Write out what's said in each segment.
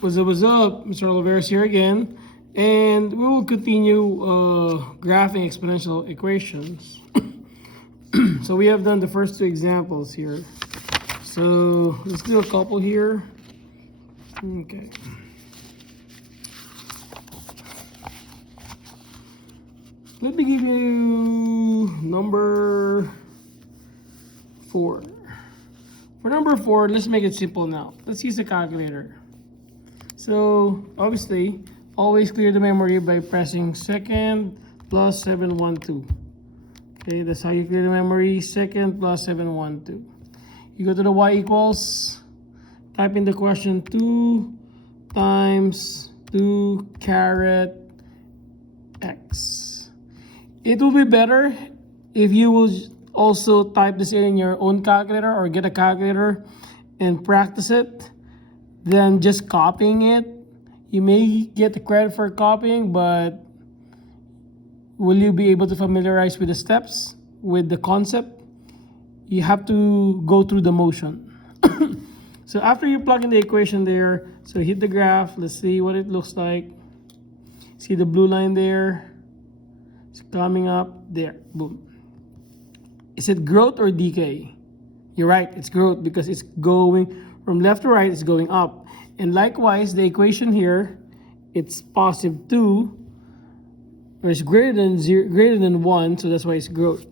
What's up? Mr. Oliveros here again, and we will continue graphing exponential equations. So we have done the first two examples here. So let's do a couple here. Okay. Let me give you number 4. For number 4, let's make it simple now. Let's use a calculator. So obviously, always clear the memory by pressing second plus 712. Okay, that's how you clear the memory. Second plus 712. You go to the y equals, type in the question 2 times 2 caret x. It will be better if you will also type this in your own calculator or get a calculator and practice it than just copying it. You may get the credit for copying, but will you be able to familiarize with the steps, with the concept? You have to go through the motion. So after you plug in the equation there, so hit the graph, let's see what it looks like. See the blue line there? It's coming up there, boom. Is it growth or decay? You're right, it's growth because it's going from left to right, it's going up. And likewise, the equation here, it's positive 2, or it's greater than 1, so that's why it's growth.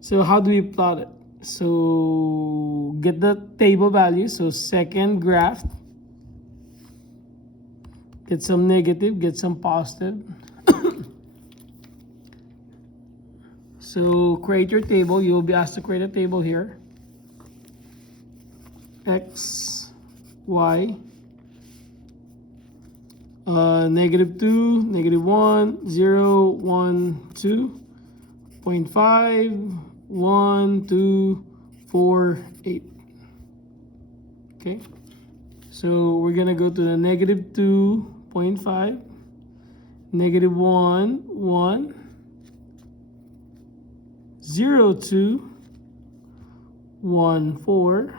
So how do we plot it? So get the table value, so second graph, get some negative, get some positive. So create your table. You will be asked to create a table here. X, Y, negative 2, negative 1, 0, 1, 2, 0.5, 1, 2, 4, 8. Okay. So we're going to go to the negative 2.5, negative 1, 1, 0, 2, 1, 4,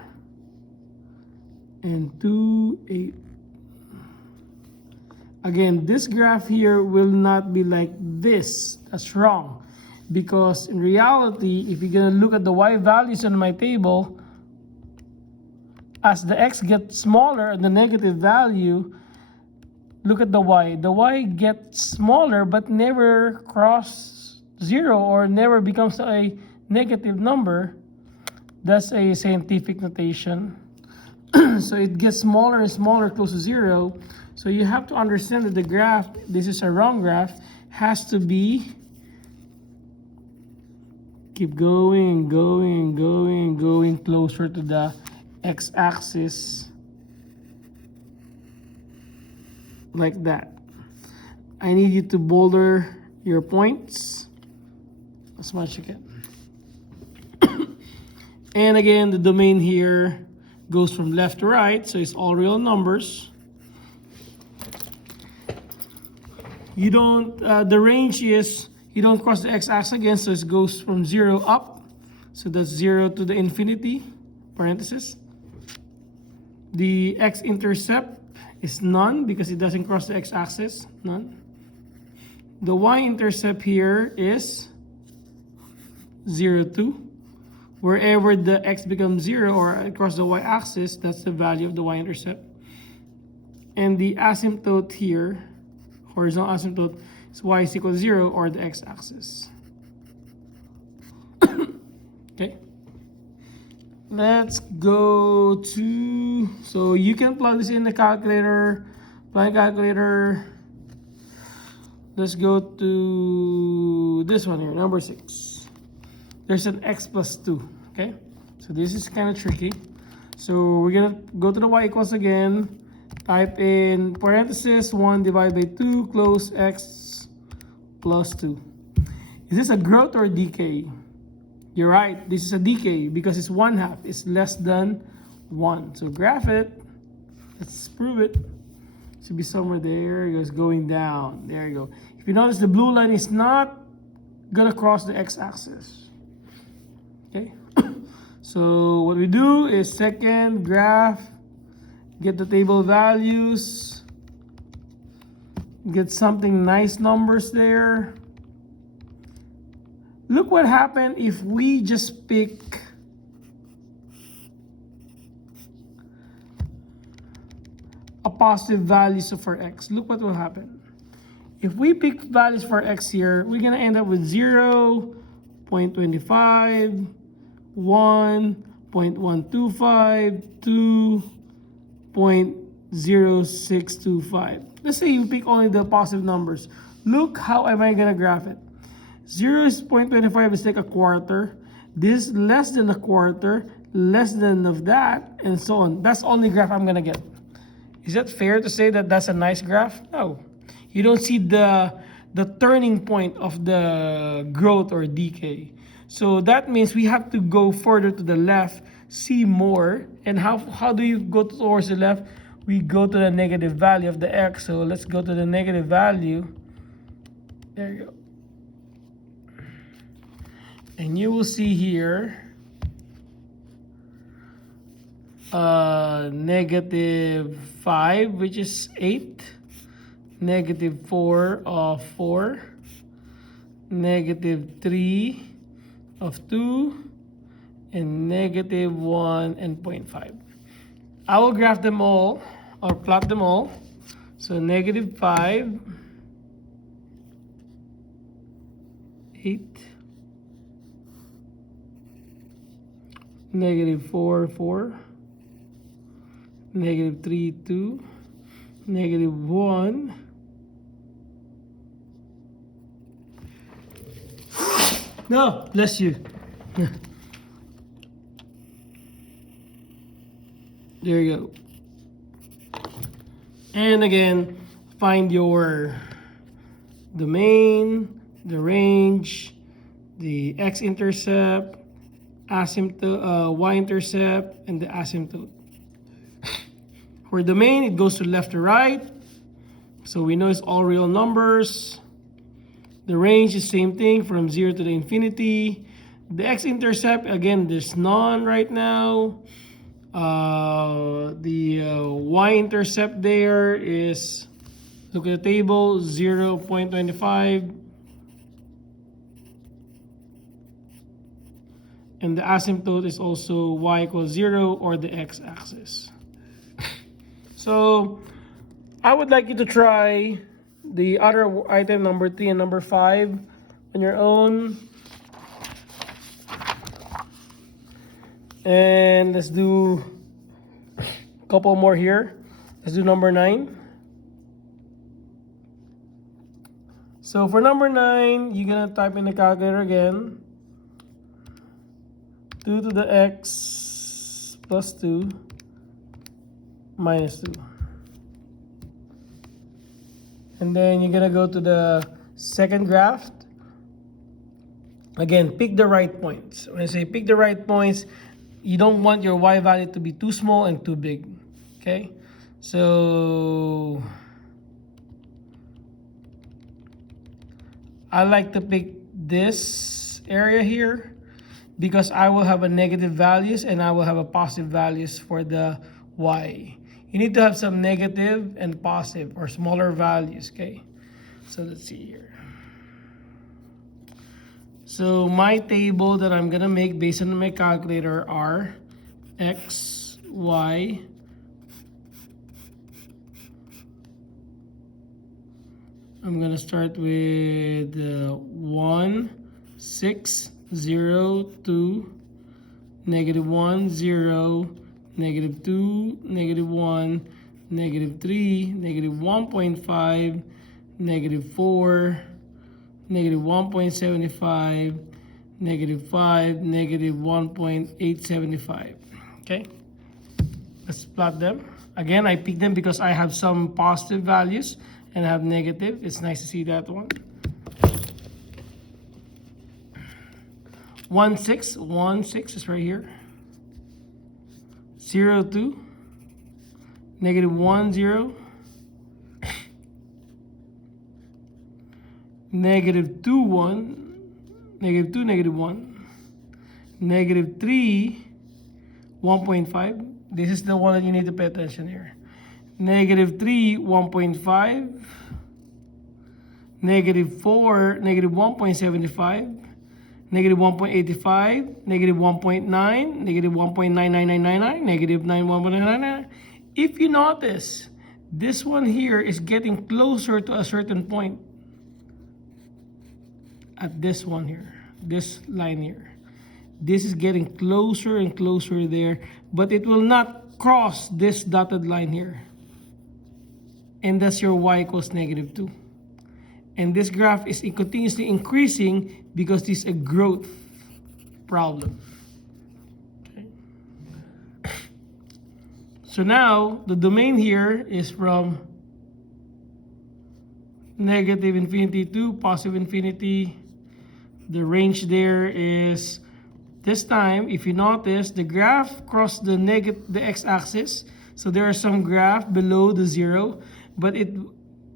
and 2, 8. Again, this graph here will not be like this. That's wrong. Because in reality, if you're going to look at the y values on my table, as the x gets smaller and the negative value, look at the y. The y gets smaller but never crosses 0 or never becomes a negative number. That's a scientific notation. So it gets smaller and smaller close to 0. So you have to understand that the graph, this is a wrong graph, has to be keep going, going, going, going closer to the x-axis like that. I need you to boulder your points as much as you can. And again, the domain here goes from left to right, so it's all real numbers. You don't, the range is, you don't cross the x-axis again, so it goes from 0 up. So that's 0 to the infinity, parenthesis. The x-intercept is none because it doesn't cross the x-axis, none. The y-intercept here is 0, 2. Wherever the x becomes 0 or across the y-axis, that's the value of the y-intercept. And the asymptote here, horizontal asymptote, is y is equal to 0 or the x-axis. Okay. Let's go to, so you can plug this in the calculator, Let's go to this one here, number 6. There's an x plus 2, okay? So this is kind of tricky. So we're gonna go to the y equals again, type in parenthesis 1 divided by 2, close x plus 2. Is this a growth or a decay? You're right, this is a decay because it's 1/2, it's less than 1. So graph it, let's prove it. It should be somewhere there, it goes going down, there you go. If you notice, the blue line is not gonna cross the x-axis. Okay, so what we do is second graph get the table values, get something nice numbers there. Look what happened if we just pick a positive values for x. Look what will happen. If we pick values for x here, we're gonna end up with 0, 0.25, 1, 0.125, 2, 0.0625. Let's say you pick only the positive numbers. Look how am I gonna graph it. 0 is 0.25 is like a quarter. This less than a quarter, less than of that, and so on. That's the only graph I'm gonna get. Is that fair to say that that's a nice graph? No. You don't see the turning point of the growth or decay. So that means we have to go further to the left, see more. And how do you go towards the left? We go to the negative value of the x. So let's go to the negative value. There you go. And you will see here -5, which is 8, -4 of 4, -3 of 2, and -1 and 0.5. I will graph them all or plot them all. So -5, 8, -4, 4, -3, 2, -1. No, bless you. There you go. And again, find your domain, the range, the x-intercept, asymptote, y-intercept, and the asymptote. For domain, it goes to left to right. So we know it's all real numbers. The range is same thing from 0 to the infinity. The x-intercept, again, there's none right now. The y-intercept there is, look at the table, 0.25. And the asymptote is also y equals 0 or the x-axis. So I would like you to try the other item number 3 and number 5 on your own. And let's do a couple more here. Let's do number 9. So for number 9, you're gonna type in the calculator again. 2 to the x plus 2 minus 2. And then you're gonna go to the second graph. Again, pick the right points. When I say pick the right points, you don't want your y value to be too small and too big. Okay? So I like to pick this area here because I will have a negative values and I will have a positive values for the y. You need to have some negative and positive or smaller values, okay? So let's see here. So my table that I'm gonna make based on my calculator are x, y, I'm gonna start with 1, 6, 0, 2, -1, 0, -2, -1, -3, -1.5, -4, -1.75, -5, -1.875. Okay, let's plot them. Again, I pick them because I have some positive values and I have negative. It's nice to see that one. 1, 6, 1, 6 is right here. 0, 2, -1, 0, -2, 1, -2, -1, -3, 1.5. This is the one that you need to pay attention here. negative 3, 1.5, negative 4, negative 1.75, negative 1.85, negative 1.9, negative 1.99999, negative 9.199. If you notice, this one here is getting closer to a certain point at this one here, this line here. This is getting closer and closer there, but it will not cross this dotted line here. And that's your y equals negative 2. And this graph is continuously increasing because this is a growth problem. Okay. So now the domain here is from negative infinity to positive infinity. The range there is, this time, if you notice, the graph crossed the x-axis. So there are some graph below the 0, but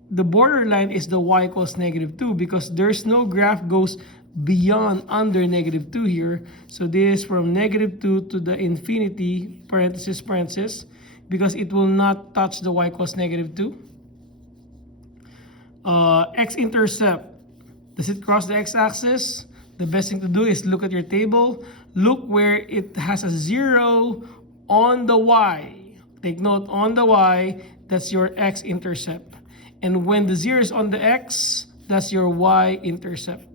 the borderline is the y equals negative 2 because there's no graph goes beyond under negative 2 here. So this is from negative 2 to the infinity, parenthesis, parenthesis, because it will not touch the y equals negative 2. X-intercept, does it cross the x-axis? The best thing to do is look at your table. Look where it has a 0 on the y. Take note, on the y, that's your x-intercept. And when the 0 is on the x, that's your y-intercept.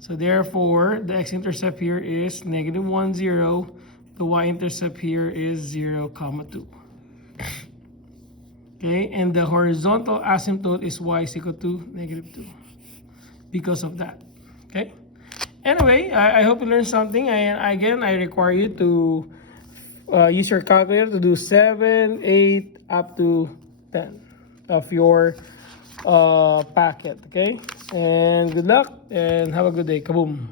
So therefore, the x-intercept here is negative 1, 0. The y-intercept here is 0, 2. Okay, and the horizontal asymptote is y is equal to negative 2 because of that. Okay. Anyway, I hope you learned something. Again, I require you to use your calculator to do 7, 8, up to 10 of your packet. Okay, and good luck and have a good day. Kaboom.